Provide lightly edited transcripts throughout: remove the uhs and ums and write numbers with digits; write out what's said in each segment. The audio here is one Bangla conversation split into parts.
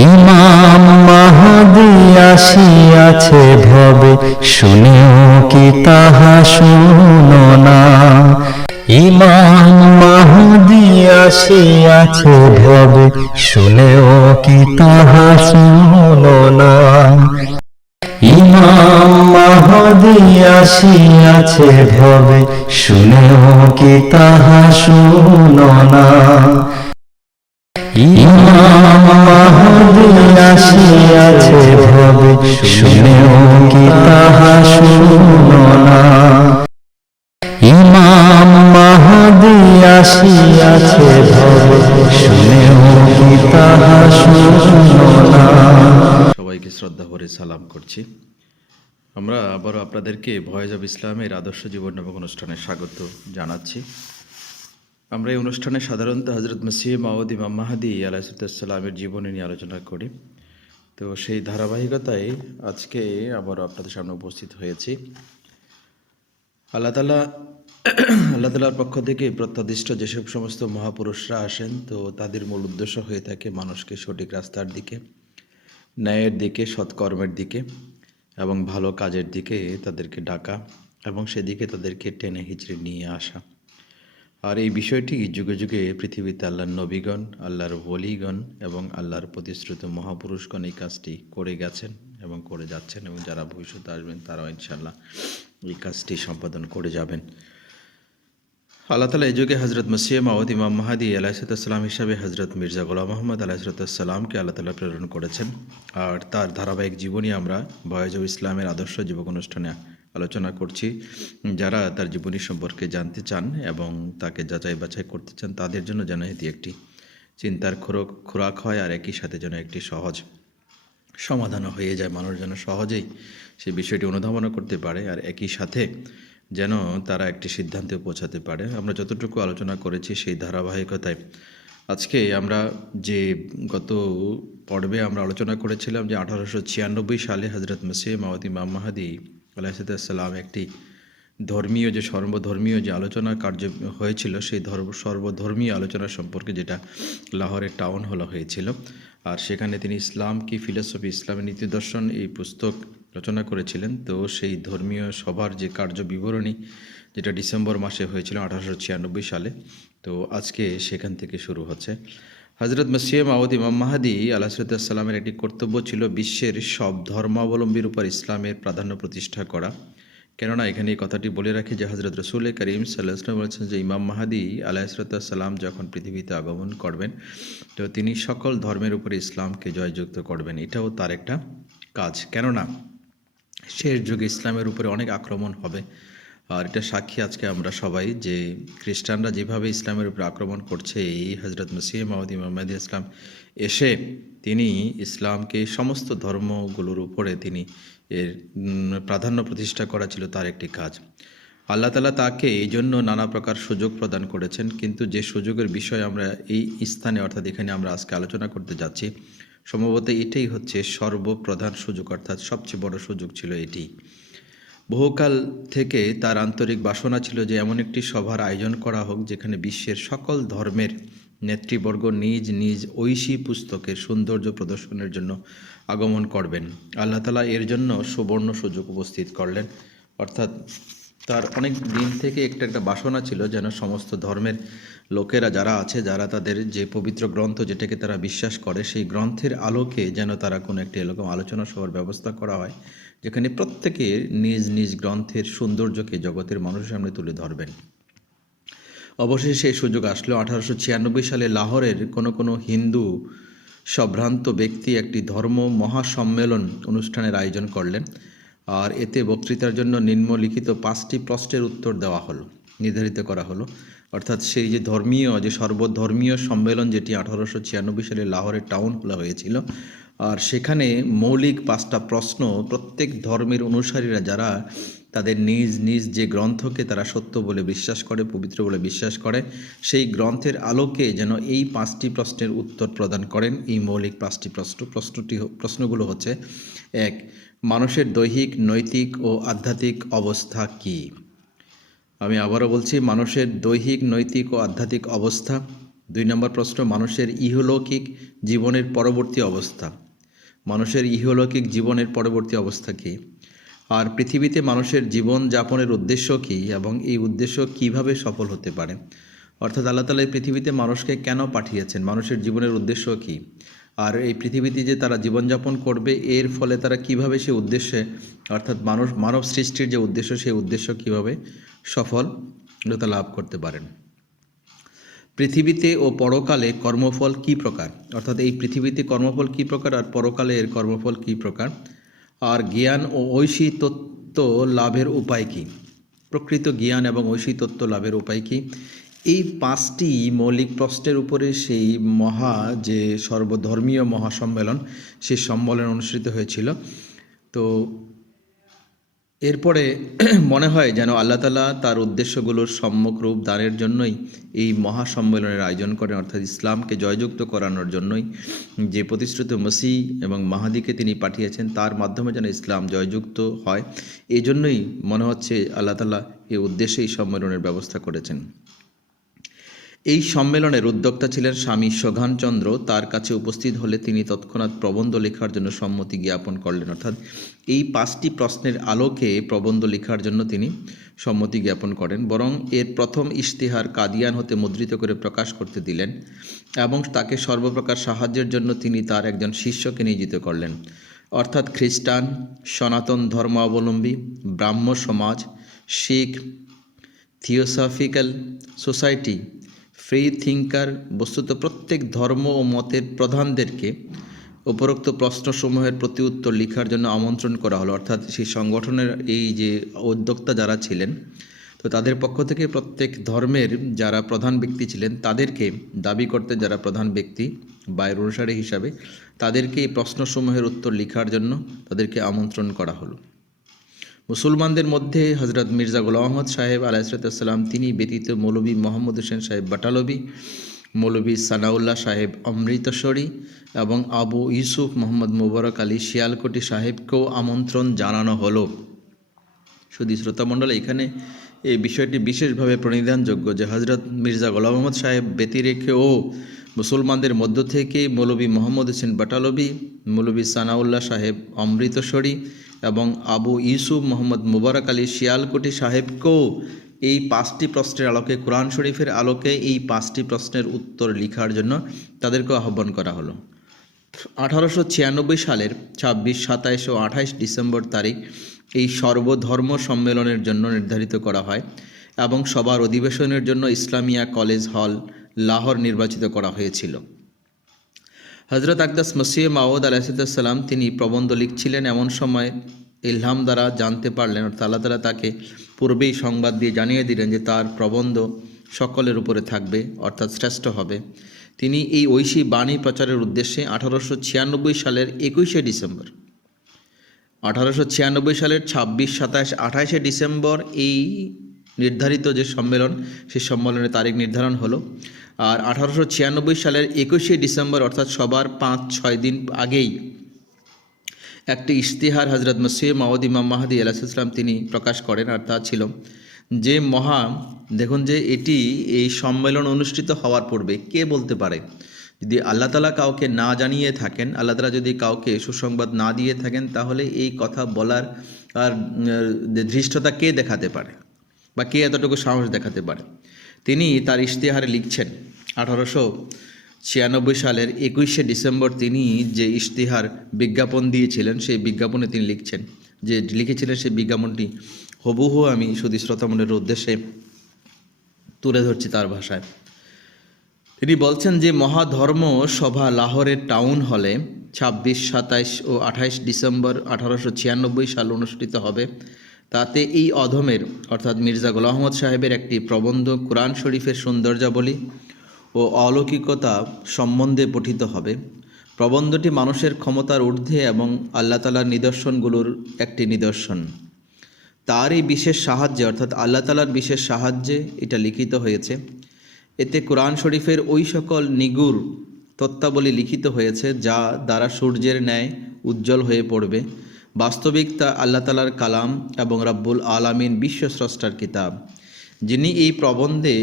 ইমাম মাহদী আসিয়াছে ভবে, শুনেও কি তাহা শুনো না। ইমাম মাহদী আসিয়াছে ভবে, শুনেও কি তাহা শুনো না। ইমাম মাহদী আসিয়াছে ভবে, শুনেও কি তাহা শুনো না। ইমাম মাহদী আসিয়াছে ভবে, শুনেও কি তাহা শুনো না। ইমাম মাহদী আসিয়াছে ভবে, শুনেও কি তাহা শুনো না। সবাইকে শ্রদ্ধা ভরে সালাম করছি। আমরা আবারও আপনাদেরকে ভয়েস অব ইসলামের আদর্শ জীবন নামক অনুষ্ঠানে স্বাগত জানাচ্ছি। আমরা এই অনুষ্ঠানে সাধারণত হজরত মসিহ মাউদ ইমাম মাহদী আলাইহিসসালামের জীবনী নিয়ে আলোচনা করি। তো সেই ধারাবাহিকতায় আজকে আবারও আপনাদের সামনে উপস্থিত হয়েছি। আল্লাহ তাআলার পক্ষ থেকে প্রত্যাদিষ্ট যেসব সমস্ত মহাপুরুষরা আসেন, তো তাদের মূল উদ্দেশ্য হয়ে থাকে মানুষকে সঠিক রাস্তার দিকে, ন্যায়ের দিকে, সৎকর্মের দিকে এবং ভালো কাজের দিকে তাদেরকে ডাকা এবং সেদিকে তাদেরকে টেনে হিচড়ে নিয়ে আসা। আর এই বিষয়টি যুগে যুগে পৃথিবীতে আল্লাহর নবীগণ, আল্লাহর ওলিগণ এবং আল্লাহর প্রতিশ্রুত মহাপুরুষগণ এই কাজটি করে গেছেন এবং করে যাচ্ছেন, এবং যারা ভবিষ্যতে আসবেন তারাও ইনশাআল্লাহ এই কাজটি সম্পাদন করে যাবেন। আল্লাহ তাআলা এই যুগে হজরত মসিহ মাউদ ইমাম মাহদী আলাইহিসসালাম হিসাবে হজরত মির্জা গোলাম মোহাম্মদ আলাইহিসসালামকে আল্লাহ তাআলা প্রেরণ করেছেন। আর তার ধারাবাহিক জীবনী আমরা ভয়েস অব ইসলামের আদর্শ যুবক অনুষ্ঠানে আলোচনা করছি। যারা তার জীবনী সম্পর্কে জানতে চান এবং তাকে যাচাই বাছাই করতে চান, তাদের জন্য যেন এটি একটি চিন্তার খোরাক হয়, আর একই সাথে যেন একটি সহজ সমাধানও হয়ে যায়। মানুষ যেন সহজেই সেই বিষয়টি অনুধাবন করতে পারে, আর একই সাথে যেন তারা একটি সিদ্ধান্তে পৌঁছাতে পারে। আমরা যতটুকু আলোচনা করেছি সেই ধারাবাহিকতায় আজকে আমরা যে গত পর্বে আমরা আলোচনা করেছিলাম যে 1896 সালে হজরত মসিহ মাউদ ইমাম মাহদী আলাইহিসসালাম একটি ধর্মীয় যে সর্বধর্মীয় যে আলোচনা কার্য হয়েছিল, সেই সর্বধর্মীয় আলোচনা সম্পর্কে, যেটা লাহোরের টাউন হলে হয়েছিল। আর সেখানে তিনি ইসলাম কি ফিলোসফি, ইসলামের নীতি দর্শন এই পুস্তক রচনা করেছিলেন। তো সেই ধর্মীয় সভার যে কার্য বিবরণী, যেটা ডিসেম্বর মাসে হয়েছিল 1896 সালে, তো আজকে সেখান থেকে শুরু হচ্ছে। হজরত মসিহ মাউদ ইমাম মাহদী আলাইহিসসালামের একটি কর্তব্য ছিল বিশ্বের সব ধর্মাবলম্বীর উপর ইসলামের প্রাধান্য প্রতিষ্ঠা করা। কেননা এখানে এই কথাটি বলে রাখি যে হজরত রসুল করিম সাল্লাল্লাহু আলাইহি ওয়াসাল্লাম বলেছেন যে ইমাম মাহদী আলাইহিসসালাম যখন পৃথিবীতে আগমন করবেন, তো তিনি সকল ধর্মের উপরে ইসলামকে জয়যুক্ত করবেন। এটাও তার একটা কাজ, কেননা শেষ যুগে ইসলামের উপরে অনেক আক্রমণ হবে। আর এটা সাক্ষী আজকে আমরা সবাই, যে খ্রিস্টানরা যেভাবে ইসলামের উপরে আক্রমণ করছে, এই হজরত মসিহ মাউদ ইমাম মাহদী ইসলাম এসে তিনি ইসলামকে সমস্ত ধর্মগুলোর উপরে তিনি এর প্রাধান্য প্রতিষ্ঠা করা ছিল তার একটি কাজ। আল্লাহ তাআলা তাকে এই জন্য নানা প্রকার সুযোগ প্রদান করেছেন, কিন্তু যে সুযোগের বিষয় আমরা এই স্থানে অর্থাৎ এখানে আমরা আজকে আলোচনা করতে যাচ্ছি, সম্ভবত এটাই হচ্ছে সর্বপ্রধান সুযোগ, অর্থাৎ সবচেয়ে বড় সুযোগ ছিল এটি। বহুকাল থেকে তার আন্তরিক বাসনা ছিল যে এমন একটি সভার আয়োজন করা হোক যেখানে বিশ্বের সকল ধর্মের নেতৃবর্গ নিজ নিজ ঐশী পুস্তকের সৌন্দর্য প্রদর্শনের জন্য আগমন করবেন। আল্লাহ তাআলা এর জন্য সুবর্ণ সুযোগ উপস্থিত করলেন। অর্থাৎ তার অনেক দিন থেকে একটা বাসনা ছিল যেন সমস্ত ধর্মের লোকেরা যারা আছে, যারা তাদের যে পবিত্র গ্রন্থ যেটাকে তারা বিশ্বাস করে, সেই গ্রন্থের আলোকে যেন তারা কোনো একটি এরকম আলোচনা সভার ব্যবস্থা করা হয়, যেখানে প্রত্যেকে নিজ নিজ গ্রন্থের সৌন্দর্যকে জগতের মানুষের সামনে তুলে ধরবেন। অবশেষে সেই সুযোগ আসলো। 1896 সালে লাহোরের কোনো হিন্দু সম্ভ্রান্ত ব্যক্তি একটি ধর্ম মহাসম্মেলন অনুষ্ঠানের আয়োজন করলেন। আর এতে বক্তৃতার জন্য নিম্নলিখিত 5টি প্রশ্নের উত্তর দেওয়া হলো, নির্ধারিত করা হলো। অর্থাৎ সেই যে সর্বধর্মীয় সম্মেলন, যেটি 1896 সালে লাহোরের টাউন হলে হয়েছিল, আর সেখানে মৌলিক 5টা প্রশ্ন প্রত্যেক ধর্মের অনুসারীরা যারা তাদের নিজ নিজ যে গ্রন্থকে তারা সত্য বলে বিশ্বাস করে, পবিত্র বলে বিশ্বাস করে, সেই গ্রন্থের আলোকে যেন এই 5টি প্রশ্নের উত্তর প্রদান করেন। এই মৌলিক 5টি প্রশ্নগুলো হচ্ছে: 1. মানুষের দৈহিক, নৈতিক ও আধ্যাত্মিক অবস্থা কী? আমি আবারও বলছি, মানুষের দৈহিক, নৈতিক ও আধ্যাত্মিক অবস্থা। 2 নম্বর প্রশ্ন, মানুষের ইহলৌকিক জীবনের পরবর্তী অবস্থা। মানুষের ইহলৌকিক জীবনের পরবর্তী অবস্থা কী? আর পৃথিবীতে মানুষের জীবন যাপনের উদ্দেশ্য কী এবং এই উদ্দেশ্য কিভাবে সফল হতে পারে? অর্থাৎ আল্লাহ তাআলা এই পৃথিবীতে মানুষকে কেন পাঠিয়েছেন, মানুষের জীবনের উদ্দেশ্য কী, আর এই পৃথিবীতে যে তারা জীবনযাপন করবে এর ফলে তারা কিভাবে সে উদ্দেশ্যে, অর্থাৎ মানব সৃষ্টির যে উদ্দেশ্য সেই উদ্দেশ্য কিভাবে সফলতা লাভ করতে পারেন। পৃথিবীতে ও পরকালে কর্মফল কী প্রকার, অর্থাৎ এই পৃথিবীতে কর্মফল কী প্রকার আর পরকালে এর কর্মফল কী প্রকার, আর জ্ঞান ও ঐশী তত্ত্ব লাভের উপায় কী, প্রকৃত জ্ঞান এবং ঐশী তত্ত্ব লাভের উপায় কী। এই 5টি মৌলিক প্রশ্নের উপরে সেই যে সর্বধর্মীয় মহাসম্মেলন, সেই সম্মেলন অনুষ্ঠিত হয়েছিল। তো এরপরে মনে হয় যেন আল্লাহ তাআলা তার উদ্দেশ্যগুলোর সম্মুখ রূপ দানের জন্যই এই মহাসম্মেলনের আয়োজন করেন, অর্থাৎ ইসলামকে জয়যুক্ত করানোর জন্যই যে প্রতিশ্রুত মসিহ এবং মাহাদিকে তিনি পাঠিয়েছেন, তার মাধ্যমে যেন ইসলাম জয়যুক্ত হয়, এই জন্যই মনে হচ্ছে আল্লাহ তাআলা এই উদ্দেশ্যে এই সম্মেলনের ব্যবস্থা করেছেন। এই সম্মেলনের উদ্যোক্তা ছিলেন স্বামী সৌঘানচন্দ্র। তার কাছে উপস্থিত হলে তিনি তৎক্ষণাৎ প্রবন্ধ লেখার জন্য সম্মতি জ্ঞাপন করলেন, অর্থাৎ এই 5টি প্রশ্নের আলোকে প্রবন্ধ লেখার জন্য তিনি সম্মতি জ্ঞাপন করেন। বরং এর প্রথম ইশতেহার কাদিয়ান হতে মুদ্রিত করে প্রকাশ করতে দিলেন এবং তাকে সর্বপ্রকার সাহায্যের জন্য তিনি তার একজন শিষ্যকে নিয়োজিত করলেন, অর্থাৎ খ্রিস্টান, সনাতন ধর্মাবলম্বী, ব্রাহ্ম সমাজ, শিখ, থিওসফিক্যাল সোসাইটি, ফ্রি থিঙ্কার, বস্তুত প্রত্যেক ধর্ম ও মতের প্রধানদেরকে উপরোক্ত প্রশ্নসমূহের প্রতি উত্তর লেখার জন্য আমন্ত্রণ করা হলো। অর্থাৎ সেই সংগঠনের এই যে উদ্যোক্তা যারা ছিলেন, তো তাদের পক্ষ থেকে প্রত্যেক ধর্মের যারা প্রধান ব্যক্তি ছিলেন তাদেরকে দাবি করতে, যারা প্রধান ব্যক্তি বা এর অনুসারী হিসাবে, তাদেরকে এই প্রশ্নসমূহের উত্তর লেখার জন্য তাদেরকে আমন্ত্রণ করা হলো। মুসলমানদের মধ্যে হজরত মির্জা গোলাম আহমদ সাহেব আলাইহিসসালাম, তিনি ব্যতীত মৌলভী মোহাম্মদ হোসেন সাহেব বাটালবি, মৌলভী সানাউল্লাহ সাহেব অমৃতসরী এবং আবু ইউসুফ মোহাম্মদ মুবারক আলী শিয়ালকোটি সাহেবকেও আমন্ত্রণ জানানো হলো। শুধু শ্রোতামণ্ডল, এখানে এই বিষয়টি বিশেষভাবে প্রণিধানযোগ্য যে হজরত মির্জা গোলাম আহমদ সাহেব ব্যতিরেকেও মুসলমানদের মধ্য থেকে মৌলভী মোহাম্মদ হোসেন বাটালবি, মৌলভী সানাউল্লাহ সাহেব অমৃতসরী এবং আবু ইউসুফ মোহাম্মদ মুবারক আলী শিয়ালকোটি সাহেবকেও এই 5টি প্রশ্নের আলোকে, কোরআন শরীফের আলোকে এই 5টি প্রশ্নের উত্তর লেখার জন্য তাদেরকেও আহ্বান করা হলো। 1896 সালের 26, 27 ও 28 ডিসেম্বর তারিখ এই সর্বধর্ম সম্মেলনের জন্য নির্ধারিত করা হয় এবং সবার অধিবেশনের জন্য ইসলামিয়া কলেজ হল লাহোর নির্বাচিত করা হয়েছিল। হজরত আকদাস মসিহ মাউদ আলাইহিসসালাম তিনি প্রবন্ধ লিখছিলেন, এমন সময় ইলহাম দ্বারা জানতে পারলেন, অর্থাৎ আল্লাহ তাআলা তাকে পূর্বেই সংবাদ দিয়ে জানিয়ে দিলেন যে তার প্রবন্ধ সকলের উপরে থাকবে, অর্থাৎ শ্রেষ্ঠ হবে। তিনি এই ঐশী বাণী প্রচারের উদ্দেশ্যে 1896 সালের 21শে ডিসেম্বর, 1896 সালের 26, 27, 28শে ডিসেম্বর এই নির্ধারিত যে সম্মেলন, সেই সম্মেলনের তারিখ নির্ধারণ হলো। আর 1896 সালের 21শে ডিসেম্বর, অর্থাৎ সবার 5-6 দিন আগেই একটি ইশতেহার হজরত মসিহ মাউদ ইমাম মাহদী আলাইহিসসালাম তিনি প্রকাশ করেন। আর তা ছিল যে দেখুন যে এটি এই সম্মেলন অনুষ্ঠিত হওয়ার পূর্বে কে বলতে পারে, যদি আল্লাহ তাআলা কাউকে না জানিয়ে থাকেন, আল্লাহ তাআলা যদি কাউকে সুসংবাদ না দিয়ে থাকেন, তাহলে এই কথা বলার আর ধৃষ্টতা কে দেখাতে পারে বা কে এতটুকু সাহস দেখাতে পারে। তিনি তার ইশতেহারে লিখছেন 1896 সালের 21শে ডিসেম্বর তিনি যে ইশতেহার বিজ্ঞাপন দিয়েছিলেন, সেই বিজ্ঞাপনে তিনি লিখেছিলেন সেই বিজ্ঞাপনটি হুবহু আমি শুধু শ্রোতামণ্ডলীর উদ্দেশ্যে তুলে ধরছি তার ভাষায়। তিনি বলছেন যে মহাধর্ম সভা লাহোরের টাউন হলে 26, 27 ও 28 ডিসেম্বর 1896 সাল অনুষ্ঠিত হবে। তাতে এই অধমের, অর্থাৎ মির্জা গোলাম আহমদ সাহেবের একটি প্রবন্ধ কোরআন শরীফের সৌন্দর্যাবলী ও অলৌকিকতা সম্বন্ধে পঠিত হবে। প্রবন্ধটি মানুষের ক্ষমতার ঊর্ধ্বে এবং আল্লাহ তাআলার নিদর্শনগুলোর একটি নিদর্শন। তার এই বিশেষ সাহায্যে, অর্থাৎ আল্লাহ তাআলার বিশেষ সাহায্যে এটা লিখিত হয়েছে। এতে কোরআন শরীফের ওই সকল নিগুর তত্ত্বাবলী লিখিত হয়েছে যা দ্বারা সূর্যের ন্যায় উজ্জ্বল হয়ে পড়বে। বাস্তবিক তা আল্লাহ তাআলার কালাম এবং রব্বুল আলামিন বিশ্বস্রষ্টার কিতাব, যিনি এই প্রবন্ধে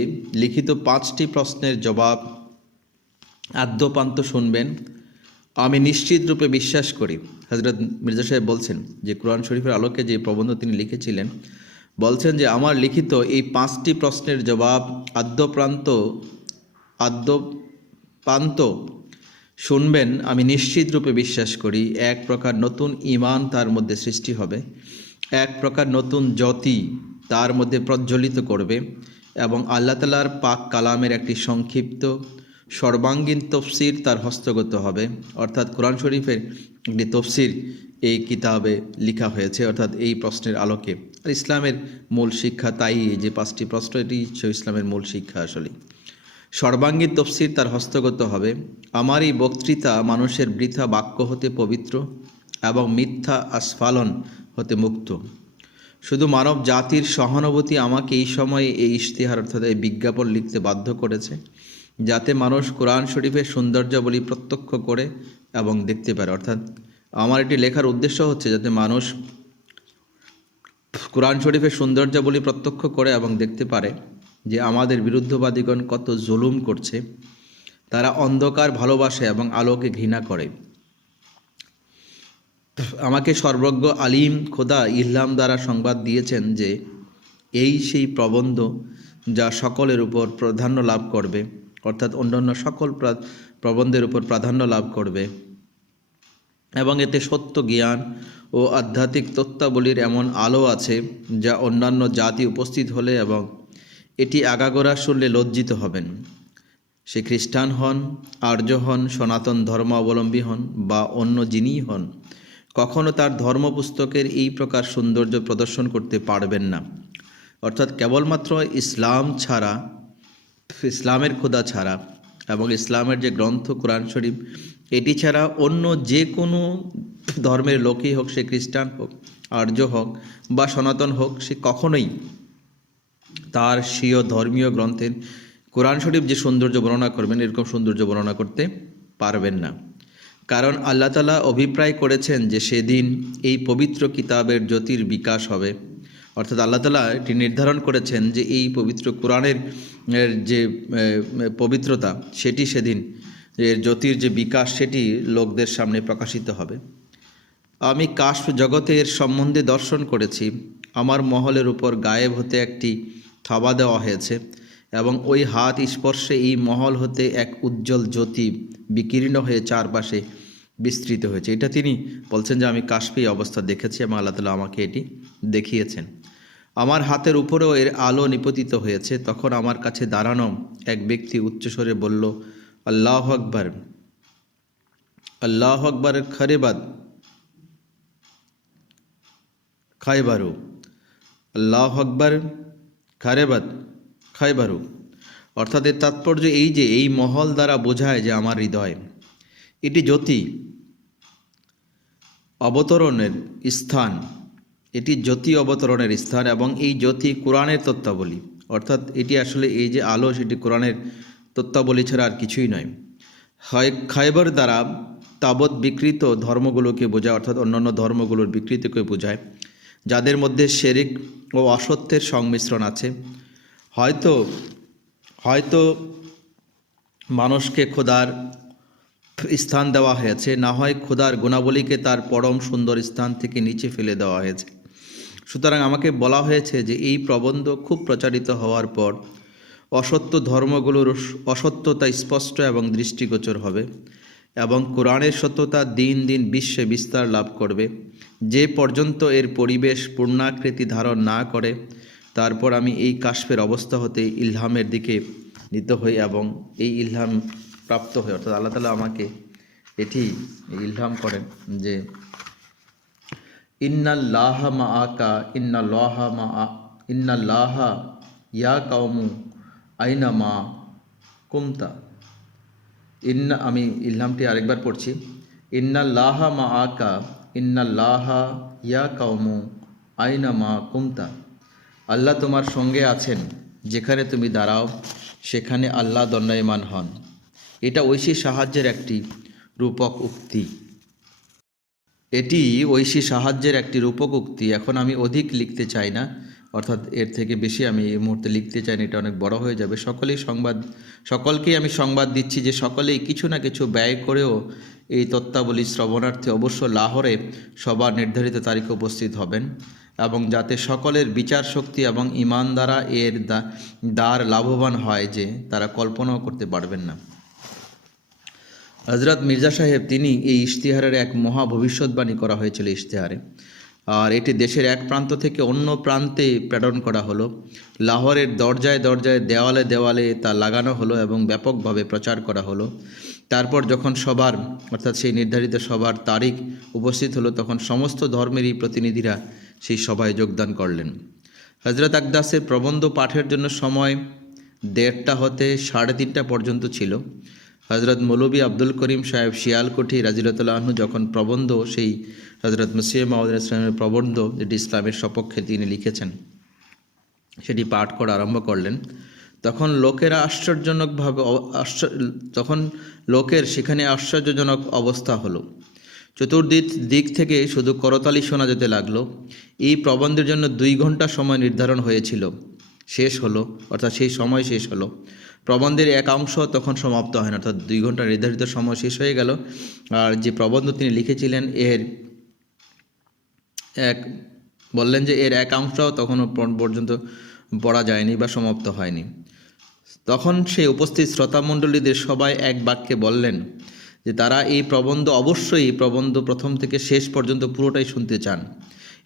লিখিত 5টি প্রশ্নের জবাব আদ্যপান্ত শুনবেন, আমি নিশ্চিত রূপে বিশ্বাস করি। হযরত মির্জা সাহেব বলছেন যে কোরআন শরীফের আলোকে যে প্রবন্ধ তিনি লিখেছিলেন, বলছেন যে আমার লিখিত এই 5টি প্রশ্নের জবাব আদ্যপান্ত শুনবেন, আমি নিশ্চিত রূপে বিশ্বাস করি। এক প্রকার নতুন ঈমান তার মধ্যে সৃষ্টি হবে, এক প্রকার নতুন জ্যোতি তার মধ্যে প্রজ্বলিত করবে এবং আল্লাহ তাআলার পাক কালামের একটি সংক্ষিপ্ত সর্বাঙ্গীন তফসির তার হস্তগত হবে। অর্থাৎ কোরআন শরীফের একটি তফসির এই কিতাবে লেখা হয়েছে, অর্থাৎ এই প্রশ্নের আলোকে। আর ইসলামের মূল শিক্ষা তাই, যে 5টি প্রশ্ন, এটি ইসলামের মূল শিক্ষা। আসলে সর্বাঙ্গীন তফসির তার হস্তগত হবে। আমার এই বক্তৃতা মানুষের বৃথা বাক্য হতে পবিত্র এবং মিথ্যা আস্ফালন হতে মুক্ত। শুধু মানব জাতির সহানুভূতি আমাকে এই সময়ে এই ইশতেহার অর্থাৎ এই বিজ্ঞাপন লিখতে বাধ্য করেছে, যাতে মানুষ কোরআন শরীফের সৌন্দর্যাবলী প্রত্যক্ষ করে এবং দেখতে পারে। অর্থাৎ আমার এটি লেখার উদ্দেশ্য হচ্ছে যাতে মানুষ কোরআন শরীফের সৌন্দর্যাবলী প্রত্যক্ষ করে এবং দেখতে পারে যে আমাদের বিরুদ্ধবাদীগণ কত জুলুম করছে। তারা অন্ধকার ভালোবাসে এবং আলোকে ঘৃণা করে। আমাকে সর্বজ্ঞ আলিম খোদা ইলহাম দ্বারা সংবাদ দিয়েছেন যে এই সেই প্রবন্ধ যা সকলের উপর প্রাধান্য লাভ করবে, অর্থাৎ অন্যান্য সকল প্রবন্ধের উপর প্রাধান্য লাভ করবে এবং এতে সত্য জ্ঞান ও আধ্যাত্মিক তত্ত্বাবলীর এমন আলো আছে যা অন্যান্য জাতি উপস্থিত হলে এবং এটি আগাগোড়া শুনলে লজ্জিত হবেন। সে খ্রিস্টান হন, আর্য হন, সনাতন ধর্মাবলম্বী হন বা অন্য যিনিই হন, কখনো তার ধর্মপুস্তকের এই প্রকার সৌন্দর্য প্রদর্শন করতে পারবেন না। অর্থাৎ কেবলমাত্র ইসলাম ছাড়া, ইসলামের খোদা ছাড়া এবং ইসলামের যে গ্রন্থ কোরআন শরীফ, এটি ছাড়া অন্য যে কোনো ধর্মের লোকই হোক, সে খ্রিস্টান হোক, আর্য হোক বা সনাতন হোক, সে কখনোই তার স্বীয় ধর্মীয় গ্রন্থের কোরআন শরীফ যে সৌন্দর্য বর্ণনা করবেন, এরকম সৌন্দর্য বর্ণনা করতে পারবেন না। কারণ আল্লাহ তাআলা অভিপ্রায় করেছেন যে সেদিন এই পবিত্র কিতাবের জ্যোতির বিকাশ হবে। অর্থাৎ আল্লাহ তাআলা এটি নির্ধারণ করেছেন যে এই পবিত্র কোরআনের যে পবিত্রতা, সেটি সেদিন এর জ্যোতির যে বিকাশ, সেটি লোকদের সামনে প্রকাশিত হবে। আমি কাশফ জগতে এর সম্বন্ধে দর্শন করেছি। আমার মহলের উপর গায়েব হতে একটি থাবা দেওয়া হয়েছে এবং ওই হাত স্পর্শে এই মহল হতে এক উজ্জ্বল জ্যোতি বিকীর্ণ হয়ে চারপাশে বিস্তৃত হয়েছে। এটা তিনি বলছেন যে আমি কাশফি অবস্থা দেখেছি এবং আল্লাহ তাআলা আমাকে এটি দেখিয়েছেন। আমার হাতের উপরেও এর আলো নিপতিত হয়েছে। তখন আমার কাছে দাঁড়ানো এক ব্যক্তি উচ্চস্বরে বলল, আল্লাহু আকবার, আল্লাহু আকবার খায়বারু, আল্লাহু আকবার খায়বারু। অর্থাৎ এর তাৎপর্য এই যে এই মহল দ্বারা বোঝায় যে আমার হৃদয়, এটি জ্যোতি অবতরণের স্থান, এটি জ্যোতি অবতরণের স্থান এবং এই জ্যোতি কোরআনের তত্ত্বাবলী। অর্থাৎ এটি আসলে এই যে আলো, সেটি কোরআনের তত্ত্বাবলী ছাড়া আর কিছুই নয়। খায়বার দ্বারা তাবৎ বিকৃত ধর্মগুলোকে বোঝায়, অর্থাৎ অন্যান্য ধর্মগুলোর বিকৃতিকে বোঝায়, যাদের মধ্যে শিরক ও অসত্যের সংমিশ্রণ আছে। হয়তো মানুষকে খোদার স্থান দেওয়া হয়েছে, না হয় খোদার গুণাবলীকে তার পরম সুন্দর স্থান থেকে নিচে ফেলে দেওয়া হয়েছে। সুতরাং আমাকে বলা হয়েছে যে এই প্রবন্ধ খুব প্রচারিত হওয়ার পর অসত্য ধর্মগুলোর অসত্যতা স্পষ্ট এবং দৃষ্টিগোচর হবে এবং কোরআনের সত্যতা দিন দিন বিশ্বে বিস্তার লাভ করবে। যে পর্যন্ত এর পরিবেশ পূর্ণাকৃতি ধারণ না করে, তারপর আমি এই কাশফের অবস্থা হতে ইলহামের দিকে নিত হই এবং এই ইলহাম প্রাপ্ত হই। অর্থাৎ আল্লাহ তাআলা আমাকে এটি ইলহাম করেন যে ইন্নাল্লাহা মাআকা ইন্নাল্লাহা ইয়া কাওমু আইনা মা কুমতা। আমি ইলহামটি আরেকবার পড়ছি। ইন্নাল্লাহা মাআকা ইন্নাল্লাহা ইয়া কাওমু আইনা মা কুমতা। আল্লাহ তোমার সঙ্গে আছেন, যেখানে তুমি দাঁড়াও সেখানে আল্লাহ দণ্ডায়মান হন। এটা ঐশী সাহায্যের একটি রূপক উক্তি। এখন আমি অধিক লিখতে চাই না। অর্থাৎ এর থেকে বেশি আমি এই মুহূর্তে লিখতে চাই না, এটা অনেক বড় হয়ে যাবে। সকলকেই আমি সংবাদ দিচ্ছি যে সকলেই কিছু না কিছু ব্যয় করেও এই তত্ত্বাবলী শ্রবণার্থে অবশ্য লাহোরে সবার নির্ধারিত তারিখে উপস্থিত হবেন, এবং যাতে সকলের বিচার শক্তি এবং ইমান দ্বারা এর দ্বার লাভবান হয় যে তারা কল্পনাও করতে পারবেন না। হজরত মির্জা সাহেব তিনি এই ইশতেহারের এক মহা ভবিষ্যৎবাণী করা হয়েছিল ইশতেহারে, আর এটি দেশের এক প্রান্ত থেকে অন্য প্রান্তে প্রেরণ করা হলো। লাহোরের দরজায় দরজায় দেওয়ালে দেওয়ালে তা লাগানো হলো এবং ব্যাপকভাবে প্রচার করা হলো। তারপর যখন সবার অর্থাৎ সেই নির্ধারিত সবার তারিখ উপস্থিত হলো, তখন সমস্ত ধর্মেরই প্রতিনিধিরা সেই সভায় যোগদান করলেন। হজরত আকদাসের প্রবন্ধ পাঠের জন্য সময় 1:30 হতে 3:30 পর্যন্ত ছিল। হজরত মৌলভী আব্দুল করিম সাহেব শিয়ালকুঠি রাজিয়াল্লাহু আনহু যখন প্রবন্ধ, সেই হজরত মসিহ মাউদ ইসলামের প্রবন্ধ যেটি ইসলামের সপক্ষে তিনি লিখেছেন, সেটি পাঠ করা আরম্ভ করলেন, তখন লোকের সেখানে আশ্চর্যজনক অবস্থা হলো। চতুর্দিক থেকে শুধু করতালি শোনা যেতে লাগলো। এই প্রবন্ধের জন্য 2 ঘন্টা সময় নির্ধারণ হয়েছিল, শেষ হলো, অর্থাৎ সেই সময় শেষ হলো। প্রবন্ধের এক অংশ তখন সমাপ্ত হয় না, অর্থাৎ 2 ঘন্টা নির্ধারিত সময় শেষ হয়ে গেল। আর যে প্রবন্ধ তিনি লিখেছিলেন বললেন যে এর এক অংশও তখনও পর্যন্ত পড়া যায়নি বা সমাপ্ত হয়নি। তখন সেই উপস্থিত শ্রোতামণ্ডলীদের সবাই এক বাক্যে বললেন যে তারা এই প্রবন্ধ প্রথম থেকে শেষ পর্যন্ত পুরোটাই শুনতে চান।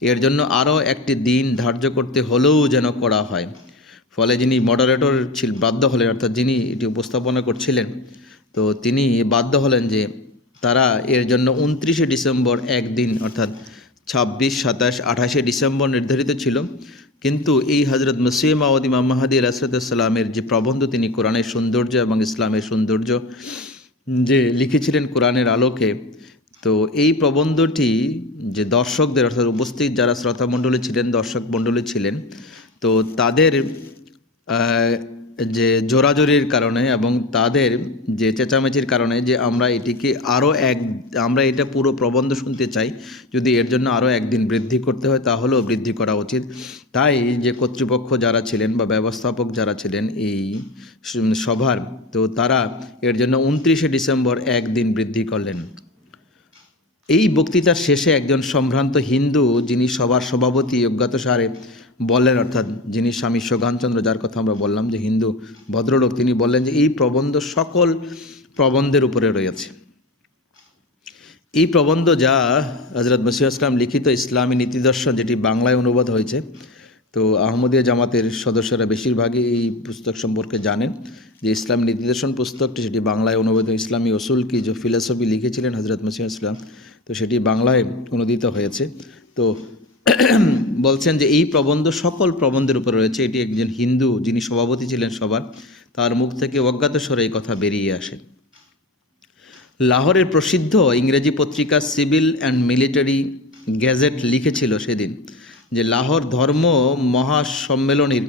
এর জন্য আরও একটি দিন ধার্য করতে হলেও যেন করা হয়। ফলে যিনি মডারেটর বাধ্য হলেন, অর্থাৎ যিনি এটি উপস্থাপনা করছিলেন, তো তিনি বাধ্য হলেন যে তারা এর জন্য 29শে ডিসেম্বর একদিন, অর্থাৎ 26, 27, 28শে ডিসেম্বর নির্ধারিত ছিল। কিন্তু এই হজরত মসিহ মাউদ ইমাম মাহদী আলাইহিসসালামের যে প্রবন্ধ তিনি কোরআনের সৌন্দর্য এবং ইসলামের সৌন্দর্য যে লিখেছিলেন কোরআনের আলোকে, তো এই প্রবন্ধটি যে দর্শকদের, অর্থাৎ উপস্থিত যারা শ্রোতামণ্ডলী ছিলেন, দর্শক মণ্ডলী ছিলেন, তো তাদের যে জোরাজোরির কারণে এবং তাদের যে চেঁচামেচির কারণে যে আমরা এটা পুরো প্রবন্ধ শুনতে চাই, যদি এর জন্য আরও একদিন বৃদ্ধি করতে হয় তাহলেও বৃদ্ধি করা উচিত। তাই যে কর্তৃপক্ষ যারা ছিলেন বা ব্যবস্থাপক যারা ছিলেন এই সভার, তো তারা এর জন্য 29শে ডিসেম্বর একদিন বৃদ্ধি করলেন। এই বক্তৃতার শেষে একজন সম্ভ্রান্ত হিন্দু, যিনি সভার সভাপতি অজ্ঞাতসারে বললেন, অর্থাৎ যিনি স্বামী শোগানচন্দ্র, যার কথা আমরা বললাম যে হিন্দু ভদ্রলোক, তিনি বললেন যে এই প্রবন্ধ সকল প্রবন্ধের উপরে রয়েছে। এই প্রবন্ধ যা হজরত মসিহ ইসলাম লিখিত ইসলামী নীতিদর্শন, যেটি বাংলায় অনুবাদ হয়েছে, তো আহমদিয়া জামাতের সদস্যরা বেশিরভাগই এই পুস্তক সম্পর্কে জানেন যে ইসলামী নীতিদর্শন পুস্তকটি, সেটি বাংলায় অনুবাদ, ইসলামী উসুল কি যে ফিলসফি লিখেছিলেন হজরত মসিহ ইসলাম, তো সেটি বাংলায় অনুদিত হয়েছে। তো বলছেন যে এই প্রবন্ধ সকল প্রবন্ধের উপর রয়েছে। এটি একজন হিন্দু যিনি সভাপতি ছিলেন সবার, তার মুখ থেকে অজ্ঞাতস্বরে এই কথা বেরিয়ে আসে। লাহোরের প্রসিদ্ধ ইংরেজি পত্রিকা সিভিল অ্যান্ড মিলিটারি গ্যাজেট লিখেছিল সেদিন যে লাহোর ধর্ম মহাসম্মেলনীর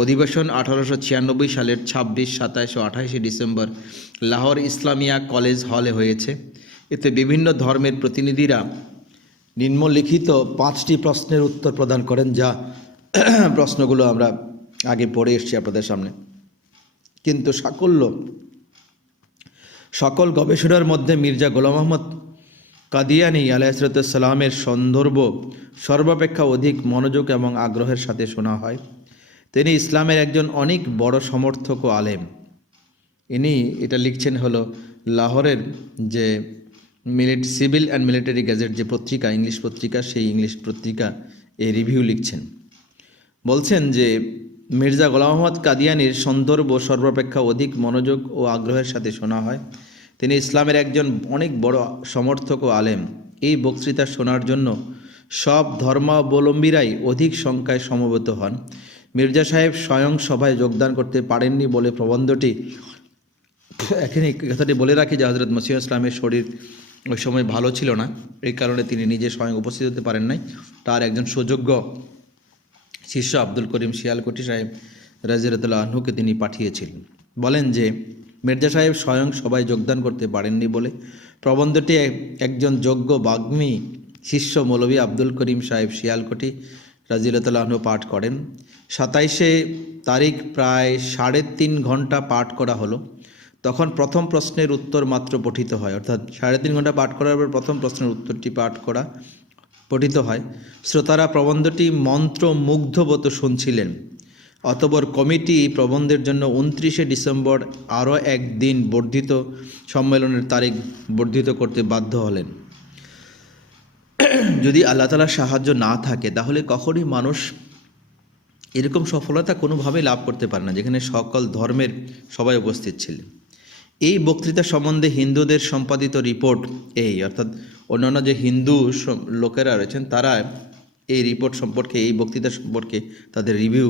অধিবেশন 1896 সালের 26, 27 ও 28শে ডিসেম্বর লাহোর ইসলামিয়া কলেজ হলে হয়েছে। এতে বিভিন্ন ধর্মের প্রতিনিধিরা নিম্নলিখিত 5টি প্রশ্নের উত্তর প্রদান করেন, যা প্রশ্নগুলো আমরা আগে পড়ে এসেছি আপনাদের সামনে। কিন্তু সকল গবেষণার মধ্যে মির্জা গোলাম আহমদ কাদিয়ানী আলাইহিসসালামের সন্দর্ভ সর্বাপেক্ষা অধিক মনোযোগ এবং আগ্রহের সাথে শোনা হয়। তিনি ইসলামের একজন অনেক বড় সমর্থক ও আলেম। ইনি এটা লিখছেন হলো লাহোরের যে সিভিল অ্যান্ড মিলিটারি গ্যাজেট যে পত্রিকা, ইংলিশ পত্রিকা, সেই ইংলিশ পত্রিকা এই রিভিউ লিখছেন। বলছেন যে মির্জা গোলাম আহমদ কাদিয়ানীর সন্দর্ভ সর্বাপেক্ষা অধিক মনোযোগ ও আগ্রহের সাথে শোনা হয়। তিনি ইসলামের একজন অনেক বড় সমর্থক ও আলেম। এই বক্তৃতা শোনার জন্য সব ধর্মাবলম্বীরাই অধিক সংখ্যায় সমবেত হন। মির্জা সাহেব স্বয়ং সভায় যোগদান করতে পারেননি বলে প্রবন্ধটি, এখানে কথাটি বলে রাখি যে হজরত মসিহ ইসলামের শরীর ওই সময় ভালো ছিল না, এই কারণে তিনি নিজে স্বয়ং উপস্থিত হতে পারেন নাই। তার একজন সুযোগ্য শিষ্য আব্দুল করিম শিয়ালকুঠি সাহেব রাজিয়াল্লাহু আনহুকে তিনি পাঠিয়েছিলেন। বলেন যে মির্জা সাহেব স্বয়ং সবাই যোগদান করতে পারেননি বলে প্রবন্ধটি একজন যোগ্য বাগ্মী শিষ্য মৌলভী আব্দুল করিম সাহেব শিয়ালকুঠি রাদিয়াল্লাহু তাআলা আনহু পাঠ করেন। 27শে তারিখ প্রায় 3.5 ঘন্টা পাঠ করা হলো। তখন প্রথম প্রশ্নের উত্তর মাত্র পঠিত হয়, অর্থাৎ 3.5 ঘন্টা পাঠ করার পর প্রথম প্রশ্নের উত্তরটি পঠিত হয়। শ্রোতারা প্রবন্ধটি মন্ত্রমুগ্ধবত শুনছিলেন। অতঃপর কমিটি প্রবন্ধের জন্য 29শে ডিসেম্বর আরও একদিন বর্ধিত সম্মেলনের তারিখ বর্ধিত করতে বাধ্য হলেন। যদি আল্লাহ তাআলার সাহায্য না থাকে তাহলে কখনই মানুষ এরকম সফলতা কোনোভাবেই লাভ করতে পারে না, যেখানে সকল ধর্মের সবাই উপস্থিত ছিলেন। এই বক্তৃতা সম্বন্ধে হিন্দুদের সম্পাদিত রিপোর্ট অর্থাৎ অন্যান্য যে হিন্দু লোকেরা রয়েছেন তারা এই রিপোর্ট সম্পর্কে, এই বক্তৃতা সম্পর্কে তাদের রিভিউ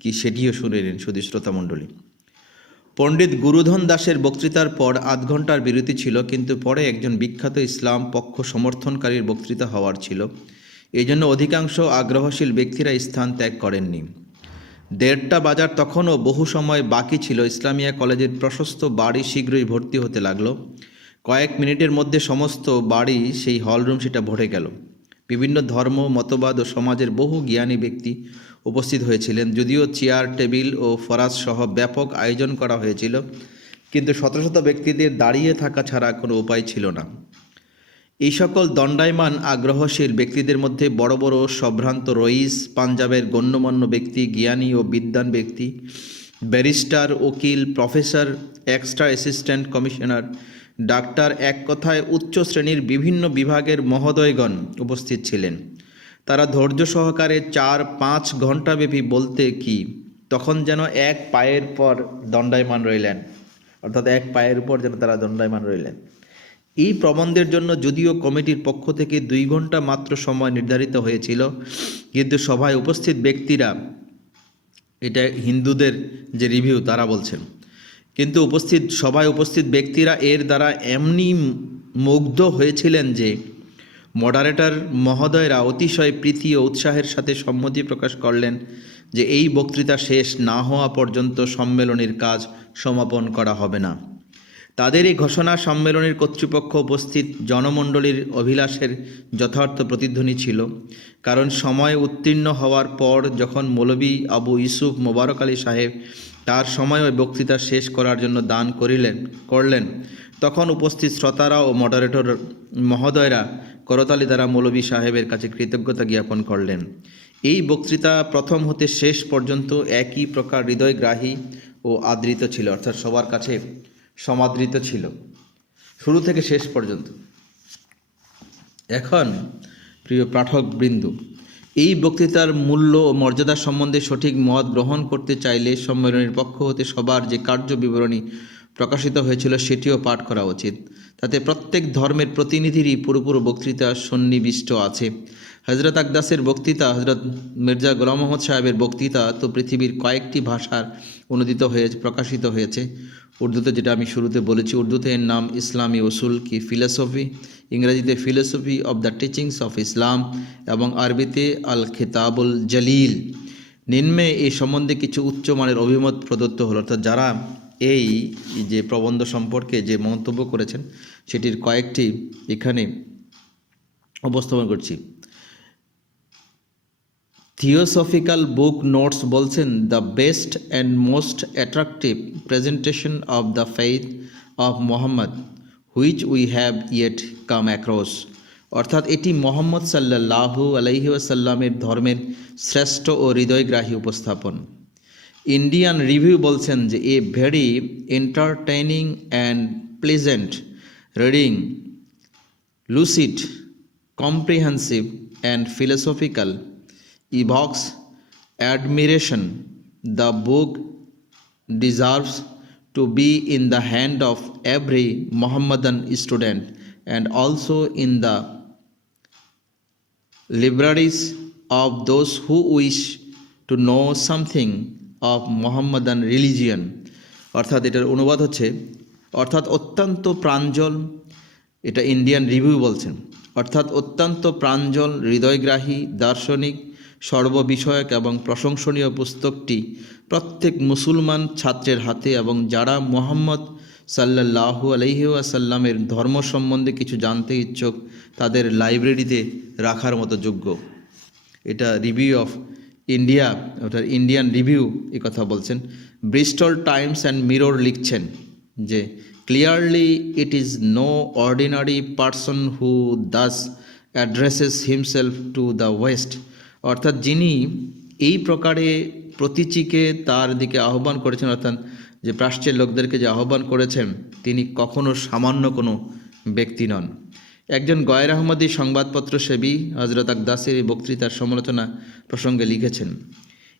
কি সেটিও শুনে নিন শুধু শ্রোতামণ্ডলী। পণ্ডিত গুরুধন দাসের বক্তৃতার পর 8 ঘন্টার বিরতি ছিল, কিন্তু পরে একজন বিখ্যাত ইসলাম পক্ষ সমর্থনকারীর বক্তৃতা হওয়ার ছিল। এই জন্য অধিকাংশ আগ্রহশীল ব্যক্তিরা স্থান ত্যাগ করেননি। 1:30 বাজার তখনও বহু সময় বাকি ছিল। ইসলামিয়া কলেজের প্রশস্ত বাড়ি শীঘ্রই ভর্তি হতে লাগলো। কয়েক মিনিটের মধ্যে সমস্ত বাড়ি, সেই হলরুম, সেটা ভরে গেল। বিভিন্ন ধর্ম, মতবাদ ও সমাজের বহু জ্ঞানী ব্যক্তি উপস্থিত হয়েছিলেন। যদিও চেয়ার, টেবিল ও ফরাজ সহ ব্যাপক আয়োজন করা হয়েছিল, কিন্তু শত শত ব্যক্তিদের দাঁড়িয়ে থাকা ছাড়া কোনো উপায় ছিল না। এই সকল দণ্ডায়মান আগ্রহশীল ব্যক্তিদের মধ্যে বড় বড় সম্ভ্রান্ত রইস, পাঞ্জাবের গণ্যমান্য ব্যক্তি, জ্ঞানী ও বিদ্বান ব্যক্তি, ব্যারিস্টার, উকিল, professor, extra assistant commissioner, doctor, এক কথায় উচ্চ শ্রেণীর বিভিন্ন বিভাগের মহোদয়গণ উপস্থিত ছিলেন। তারা ধৈর্য সহকারে 4-5 ঘণ্টাব্যাপী বলতে কি তখন যেন এক পায়ের পর দণ্ডায়মান রইলেন, অর্থাৎ এক পায়ের উপর যেন তারা দণ্ডায়মান রইলেন। এই প্রবন্ধের জন্য যদিও কমিটির পক্ষ থেকে 2 ঘন্টা মাত্র সময় নির্ধারিত হয়েছিল, কিন্তু সভায় উপস্থিত ব্যক্তিরা, এটা হিন্দুদের যে রিভিউ তারা বলছেন, কিন্তু সভায় উপস্থিত ব্যক্তিরা এর দ্বারা এমনি মুগ্ধ হয়েছিলেন যে মডারেটর মহোদয়রা অতিশয় প্রীতি ও উৎসাহের সাথে সম্মতি প্রকাশ করলেন যে এই বক্তৃতা শেষ না হওয়া পর্যন্ত সম্মেলনের কাজ সমাপন করা হবে না। তাদের এই ঘোষণা সম্মেলনের কর্তৃপক্ষ উপস্থিত জনমণ্ডলীর অভিলাষের যথার্থ প্রতিধ্বনি ছিল। কারণ সময় উত্তীর্ণ হওয়ার পর যখন মৌলভী আবু ইউসুফ মোবারক আলী সাহেব তার সময় ওই বক্তৃতা শেষ করার জন্য দান করলেন, তখন উপস্থিত শ্রোতারা ও মডারেটর মহোদয়রা করতালি দ্বারা মৌলভী সাহেবের কাছে কৃতজ্ঞতা জ্ঞাপন করলেন। এই বক্তৃতা প্রথম হতে শেষ পর্যন্ত একই প্রকার হৃদয়গ্রাহী ও আদৃত ছিল, অর্থাৎ সবার কাছে সমাদৃত ছিল শুরু থেকে শেষ পর্যন্ত। এখন প্রিয় পাঠকবৃন্দ, এই বক্তৃতার মূল্য ও মর্যাদা সম্বন্ধে সঠিক মত গ্রহণ করতে চাইলে সম্মেলনের পক্ষ হতে সবার যে কার্য বিবরণী প্রকাশিত হয়েছিল সেটিও পাঠ করা উচিত। তাতে প্রত্যেক ধর্মের প্রতিনিধিরই পুরোপুরো বক্তৃতা সন্নিবিষ্ট আছে। হজরত আকদাসের বক্তৃতা, হজরত মির্জা গোলাম মোহাম্মদ সাহেবের বক্তৃতা তো পৃথিবীর কয়েকটি ভাষার অনুদিত প্রকাশিত হয়েছে। উর্দুতে, যেটা আমি শুরুতে বলেছি, উর্দুতে এর নাম ইসলামী উসুল কি ফিলসফি, ইংরেজিতে philosophy of the teachings of Islam এবং আরবিতে আল খিতাবুল জলিল। নিম্নে এই সম্বন্ধে কিছু উচ্চমানের অভিমত প্রদত্ত হলো, অর্থাৎ যারা এই যে প্রবন্ধ সম্পর্কে যে মন্তব্য করেছেন সেটির কয়েকটি এখানে উপস্থাপন করছি। থিওসফিক্যাল বুক নোটস বলছেন, the best and most attractive presentation of the faith of Mohammad which we have yet come across, অর্থাৎ এটি মোহাম্মদ সাল্লাল্লাহু আলাইহি ওয়াসাল্লামের ধর্মের শ্রেষ্ঠ ও হৃদয়গ্রাহী উপস্থাপন। ইন্ডিয়ান রিভিউ বলছেন যে a very entertaining and pleasant reading, lucid, comprehensive and philosophical, evokes admiration. The book deserves to be in the hand of every Mohammedan student and also in the libraries of those who wish to know something of Mohammedan religion. অর্থাৎ এটার অনুবাদ হচ্ছে, অর্থাৎ অত্যন্ত প্রাঞ্জল, এটা ইন্ডিয়ান রিভিউ বলছেন, অর্থাৎ অত্যন্ত প্রাঞ্জল, হৃদয়গ্রাহী, দার্শনিক, সর্ববিষয়ক এবং প্রশংসনীয় পুস্তকটি প্রত্যেক মুসলমান ছাত্রের হাতে এবং যারা মুহাম্মদ সাল্লাল্লাহু আলাইহি ওয়াসাল্লামের ধর্ম সম্বন্ধে কিছু জানতে ইচ্ছুক তাদের লাইব্রেরিতে রাখার মতো যোগ্য। এটা রিভিউ অফ ইন্ডিয়া, অর্থাৎ ইন্ডিয়ান রিভিউ এই কথা বলছেন। ব্রিস্টল টাইমস অ্যান্ড মিরর লিখছেন যে clearly it is no ordinary person who thus addresses himself to the West, অর্থাৎ যিনি এই প্রকারে প্রতীচীকে তার দিকে আহ্বান করেছেন, অর্থাৎ যে প্রাচ্যের লোকদেরকে যে আহ্বান করেছেন তিনি কখনো সামান্য কোনো ব্যক্তি নন। একজন গয়ের আহমদী সংবাদপত্র সেবী হজরত আকদাসির এই বক্তৃতার সমালোচনা প্রসঙ্গে লিখেছেন,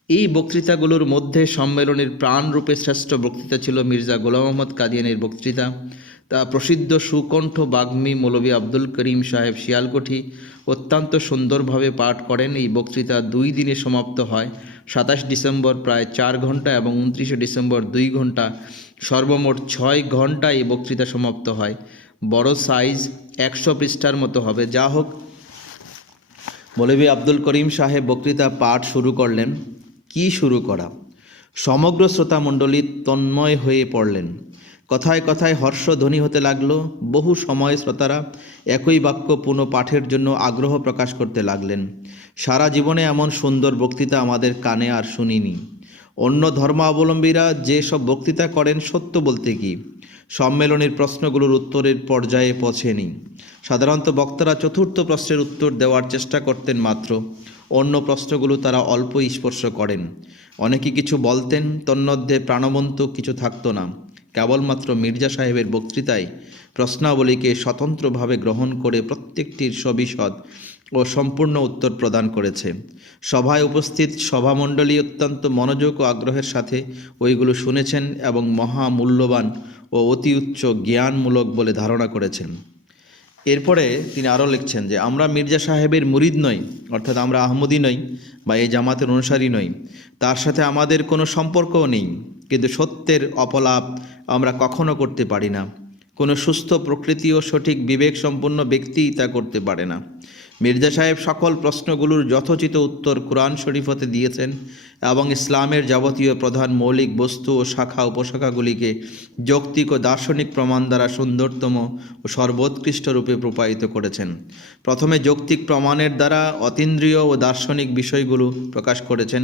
এই বক্তৃতাগুলোর মধ্যে সম্মেলনের প্রাণরূপে শ্রেষ্ঠ বক্তৃতা ছিল মির্জা গোলাম মোহাম্মদ কাদিয়ানীর বক্তৃতা। তা প্রসিদ্ধ সুকণ্ঠ বাগ্মী মৌলভী আব্দুল করিম সাহেব শিয়ালকোঠি অত্যন্ত সুন্দরভাবে পাঠ করেন। এই বক্তৃতা 2 দিনে সমাপ্ত হয়। 27 ডিসেম্বর প্রায় 4 ঘন্টা এবং 29 ডিসেম্বর 2 ঘন্টা, সর্বমোট 6 ঘন্টা এই বক্তৃতা সমাপ্ত হয়। বড় সাইজ 100 পৃষ্ঠার মতো হবে। যা হোক, মৌলভী আব্দুল করিম সাহেব বক্তৃতা পাঠ শুরু করলেন। কি শুরু করা! সমগ্র শ্রোতামণ্ডলী তন্ময় হয়ে পড়লেন। কথায় কথায় হর্ষধ্বনি হতে লাগলো। বহু সময় শ্রোতারা একই বাক্য পুনঃ পাঠের জন্য আগ্রহ প্রকাশ করতে লাগলেন। সারা জীবনে এমন সুন্দর বক্তৃতা আমাদের কানে আর শুনিনি। অন্য ধর্মাবলম্বীরা যে সব বক্তৃতা করেন, সত্য বলতে কি সম্মেলনের প্রশ্নগুলোর উত্তরের পর্যায়ে পৌঁছেনি। সাধারণত বক্তারা চতুর্থ প্রশ্নের উত্তর দেওয়ার চেষ্টা করতেন মাত্র, অন্য প্রশ্নগুলো তারা অল্পই স্পর্শ করেন। অনেকে কিছু বলতেন, তন্মধ্যে প্রাণবন্ত কিছু থাকতো না। কেবলমাত্র মির্জা সাহেবের বক্তৃতায় প্রশ্নাবলীকে স্বতন্ত্রভাবে গ্রহণ করে প্রত্যেকটির সবিশদ ও সম্পূর্ণ উত্তর প্রদান করেছে। সভায় উপস্থিত সভামণ্ডলী অত্যন্ত মনোযোগ ও আগ্রহের সাথে ওইগুলো শুনেছেন এবং মহামূল্যবান ও অতি উচ্চ জ্ঞানমূলক বলে ধারণা করেছেন। এরপরে তিনি আরও লিখছেন যে আমরা মির্জা সাহেবের মুরিদ নই, অর্থাৎ আমরা আহমদী নই বা এই জামাতের অনুসারী নই, তার সাথে আমাদের কোনো সম্পর্কও নেই। কিন্তু সত্যের অপলাপ আমরা কখনো করতে পারি না। কোনো সুস্থ প্রকৃতি ও সঠিক বিবেক সম্পন্ন ব্যক্তিই তা করতে পারে না। মির্জা সাহেব সকল প্রশ্নগুলোর যথোচিত উত্তর কুরআন শরীফ হতে দিয়েছেন এবং ইসলামের যাবতীয় প্রধান মৌলিক বস্তু ও শাখা উপশাখাগুলিকে যৌক্তিক ও দার্শনিক প্রমাণ দ্বারা সুন্দরতম ও সর্বোৎকৃষ্ট রূপে প্রপায়িত করেছেন। প্রথমে যৌক্তিক প্রমাণের দ্বারা অতীন্দ্রিয় ও দার্শনিক বিষয়গুলো প্রকাশ করেছেন।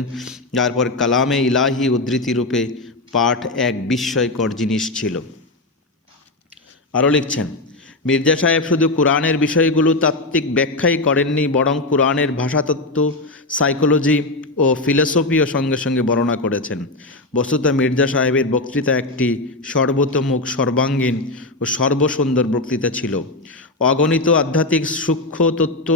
তারপর কালামে ইলাহি উদ্ধৃতি রূপে পাঠ এক বিস্ময়কর জিনিস ছিল। আরও লিখছেন, মির্জা সাহেব শুধু কোরআনের বিষয়গুলো তাত্ত্বিক ব্যাখ্যাই করেননি, বরং কোরআনের ভাষাতত্ত্ব, সাইকোলজি ও ফিলসফিও সঙ্গে সঙ্গে বর্ণনা করেছেন। বস্তুত মির্জা সাহেবের বক্তৃতা একটি সর্বতোমুখ, সর্বাঙ্গীন ও সর্বসুন্দর বক্তৃতা ছিল। অগণিত আধ্যাত্মিক সূক্ষ্ম তত্ত্ব,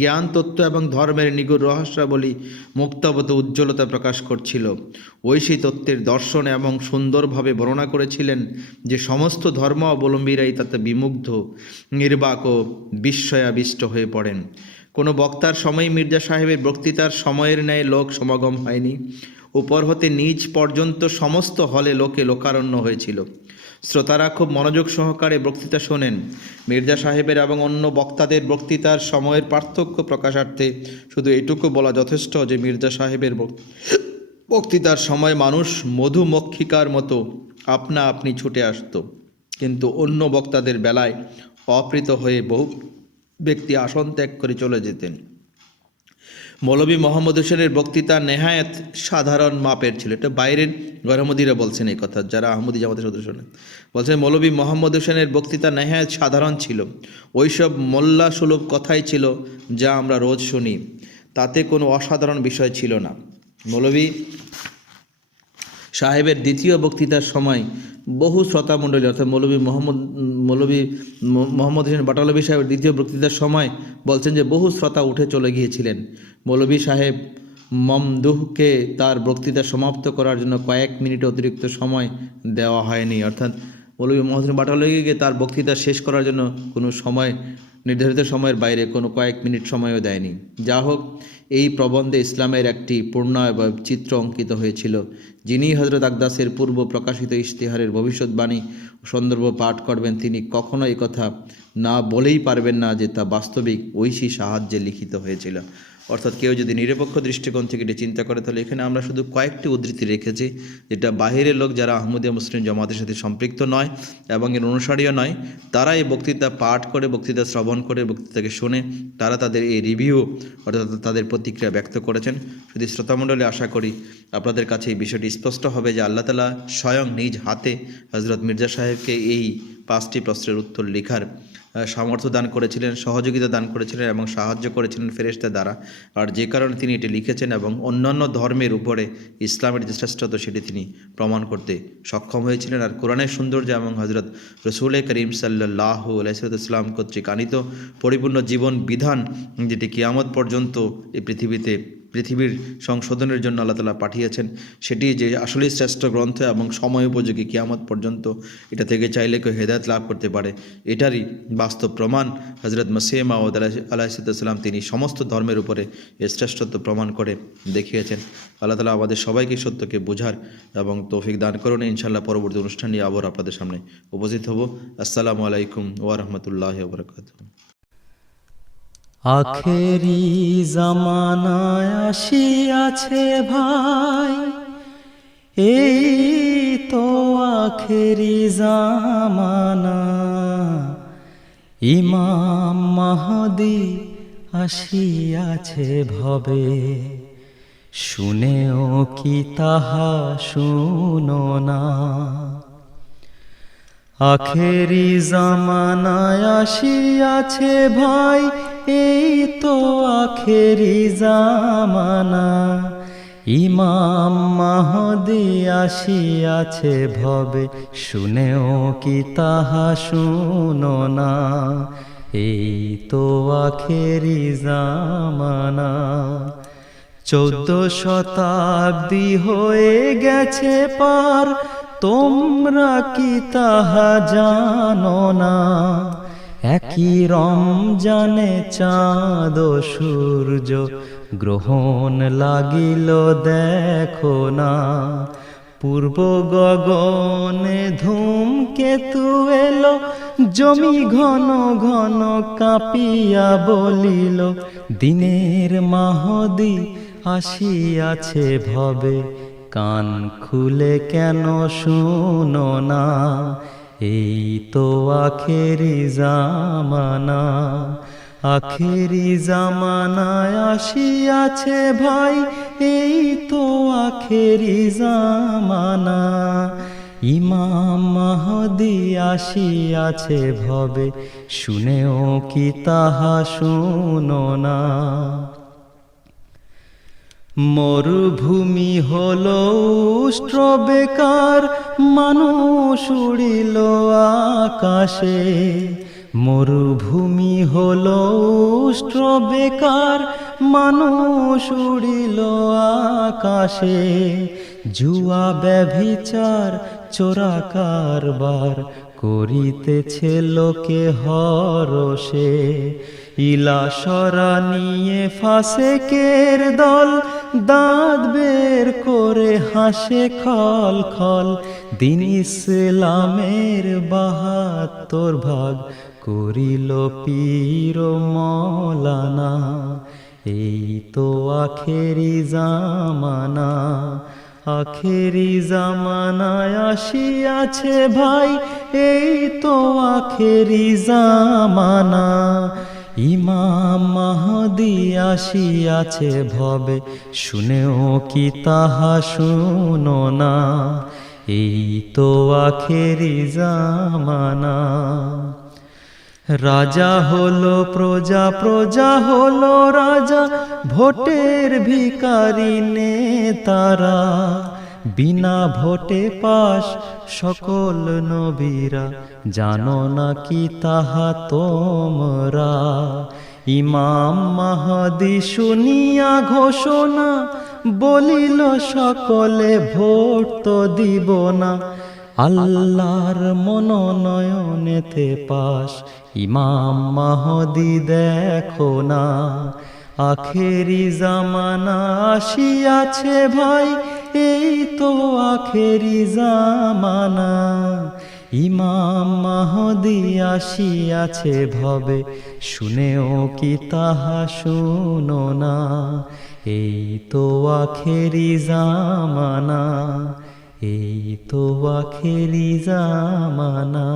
জ্ঞান তত্ত্ব এবং ধর্মের নিগুড় রহস্যাবলী মুক্তাবত উজ্জ্বলতা প্রকাশ করছিল। ঐশী তত্ত্বের দর্শন এবং সুন্দরভাবে বর্ণনা করেছিলেন যে সমস্ত ধর্ম অবলম্বীরাই তাতে বিমুগ্ধ, নির্বাক ও বিস্ময়াবিষ্ট হয়ে পড়েন। কোনো বক্তার সময় মির্জা সাহেবের বক্তৃতার সময়ের ন্যায় লোক সমাগম হয়নি। উপর হতে নিচ পর্যন্ত সমস্ত হলে লোকে লোকারণ্য হয়েছিল। শ্রোতারা খুব মনোযোগ সহকারে বক্তৃতা শোনেন। মির্জা সাহেবের এবং অন্য বক্তাদের বক্তৃতার সময়ের পার্থক্য প্রকাশার্থে শুধু এইটুকু বলা যথেষ্ট যে মির্জা সাহেবের বক্তৃতার সময় মানুষ মধুমক্ষিকার মতো আপনা আপনি ছুটে আসত, কিন্তু অন্য বক্তাদের বেলায় অপ্রীত হয়ে বহু ব্যক্তি আসন ত্যাগ করে চলে যেতেন। মৌলভী মোহাম্মদ হোসেনের বক্তৃতা নেহায়েত সাধারণ মাপের ছিল। এটা বাইরের গরমদিরা বলছেন এই কথা, যারা আহমদী জামাতের সদস্য নেন, বলছেন মৌলভী মোহাম্মদ হোসেনের বক্তৃতা নেহায়েত সাধারণ ছিল। ওইসব মোল্লা সুলভ কথাই ছিল যা আমরা রোজ শুনি, তাতে কোনো অসাধারণ বিষয় ছিল না। মৌলভী সাহেবের দ্বিতীয় বক্তৃতার সময় বহু শ্রোতামণ্ডলী, অর্থাৎ মৌলভী মোহাম্মদ হোসেন বাটালভী সাহেবের দ্বিতীয় বক্তৃতার সময় বলছেন যে বহু শ্রোতা উঠে চলে গিয়েছিলেন। মৌলভী সাহেব মমদুহকে তার বক্তৃতা সমাপ্ত করার জন্য কয়েক মিনিট অতিরিক্ত সময় দেওয়া হয়নি, অর্থাৎ মৌলভী মোহাম্মদ হোসেন বাটালভীকে তার বক্তৃতা শেষ করার জন্য কোনো সময়, নির্ধারিত সময়ের বাইরে কোনো কয়েক মিনিট সময়ও দেয়নি। যা হোক, এই প্রবন্ধে ইসলামের একটি পূর্ণায় চিত্র অঙ্কিত হয়েছিল। যিনি হযরত আকদাসের পূর্ব প্রকাশিত ইশতেহারের ভবিষ্যৎবাণী সন্দর্ভ পাঠ করবেন তিনি কখনো এই কথা না বলেই পারবেন না যে তা বাস্তবিক ঐশী সাহায্যে লিখিত হয়েছিল। অর্থাৎ কেউ যদি নিরপেক্ষ দৃষ্টিকোণ থেকে এটি চিন্তা করে তাহলে এখানে আমরা শুধু কয়েকটি উদ্ধৃতি রেখেছি, যেটা বাহিরের লোক যারা আহমদিয়া মুসলিম জামাতের সাথে সম্পৃক্ত নয় এবং এর অনুসারীও নয়, তারা এই বক্তৃতা পাঠ করে, বক্তৃতা শ্রবণ করে, বক্তৃতাকে শুনে তারা তাদের এই রিভিউ অর্থাৎ তাদের প্রতিক্রিয়া ব্যক্ত করেছেন। শুধু শ্রোতামণ্ডলী আশা করি আপনাদের কাছে এই বিষয়টি স্পষ্ট হবে যে আল্লাহ তাআলা স্বয়ং নিজ হাতে হযরত মির্জা সাহেবকে এই 5টি প্রশ্নের উত্তর লেখার সামর্থ্য দান করেছিলেন, সহযোগিতা দান করেছিলেন এবং সাহায্য করেছিলেন ফেরেশতা দ্বারা। আর যে কারণে তিনি এটি লিখেছেন এবং অন্যান্য ধর্মের উপরে ইসলামের যে শ্রেষ্ঠত্ব সেটি তিনি প্রমাণ করতে সক্ষম হয়েছিলেন। আর কোরআনের সৌন্দর্য এবং হযরত রসূল করিম সাল্লাল্লাহু আলাইহি ওয়াসাল্লাম কর্তৃক আনিত পরিপূর্ণ জীবন বিধান, যেটি কিয়ামত পর্যন্ত এই পৃথিবীর সংশোধনের জন্য আল্লাহ তাআলা পাঠিয়েছেন, সেটি যে আসলেই শ্রেষ্ঠ গ্রন্থ এবং সময় উপযোগী, কিয়ামত পর্যন্ত এটা থেকে চাইলে কেউ হেদায়েত লাভ করতে পারে, এটারই বাস্তব প্রমাণ হযরত মসিহ মাউদ আলাইহিসসালাম তিনি সমস্ত ধর্মের উপরে এর শ্রেষ্ঠত্ব প্রমাণ করে দেখিয়েছেন। আল্লাহ তাআলা আমাদের সবাইকে সত্যকে বোঝার এবং তৌফিক দান করুন। ইনশাআল্লাহ পরবর্তী অনুষ্ঠান নিয়ে আবার আপনাদের সামনে উপস্থিত হব। আসসালামু আলাইকুম ওয়া রাহমাতুল্লাহি ওয়া বারাকাতুহু। আখেরি জামানায় আসিয়াছে ভাই, এই তো আখেরি জামানা, ইমাম মাহদী আসিয়াছে ভবে, শুনেও কি তাহা শুনো না। আখেরি জামানায় আসিয়াছে ভাই, এই তো আখেরি জামানা, ইমাম মাহদী আসিয়াছে ভবে, শুনেও কি তাহা শুনো না। এই তো আখেরি জামানা, 14 শতাব্দী হয়ে গেছে পার, তোমরা কি তাহা জানো না। একই রমজানে চাঁদ ও সূর্য গ্রহণ লাগিল দেখো না। পূর্ব গগনে ধূমকেতু এলো, জমি ঘন ঘন কাঁপিয়া বলিল, দিনের মাহদী আসিয়াছে ভবে, কান খুলে কেন শুনো না। এই তো আখেরি জামানা, আখেরি জামানায় আসিয়াছে ভাই, এই তো আখেরি জামানা, ইমাম মাহদী আসিয়াছে ভবে, শুনেও কি তাহা শুনো না। মরুভূমি হলো উষ্ট্র বেকার, মানুষ উড়িল আকাশে। মরুভূমি হলো উষ্ট্র বেকার, মানুষ উড়িল আকাশে। জুয়া ব্যভিচার চোরা কারবার করিতেছে লোকে হরষে। ইলাশরা নিয়ে ফাসেকের দল, দাঁত বের করে হাসে খল খল। দিন ইসলামের 72 ভাগ করিল পীর মওলানা। এই তো আখেরি জামানা, আখেরি জামানায় আসিয়াছে ভাই, এই তো আখেরি জামানা, ইমাম মাহদী আসিয়াছে ভবে, শুনেও কি তাহা শুনো না। এই তো আখেরি জামানা। রাজা হলো প্রজা, প্রজা হলো রাজা, ভোটের ভিখারি নেতারা। বিনা ভোটে পাস সকল নবীরা, জানো না কি তাহা তোমরা। ইমাম মাহদী শুনিয়া ঘোষণা, বলিল সকলে ভোট তো দিব না। আল্লাহর মনোনয়নেতে পাস, ইমাম মাহদী দেখো না। আখেরি জামানা আসিয়াছে ভাই, এই তো আখেরি জামানা, ইমাম মাহদী আসিয়াছে ভবে, শুনেও কি তাহা শুনো না। এই তো আখেরি জামানা, এই তো আখেরি জামানা।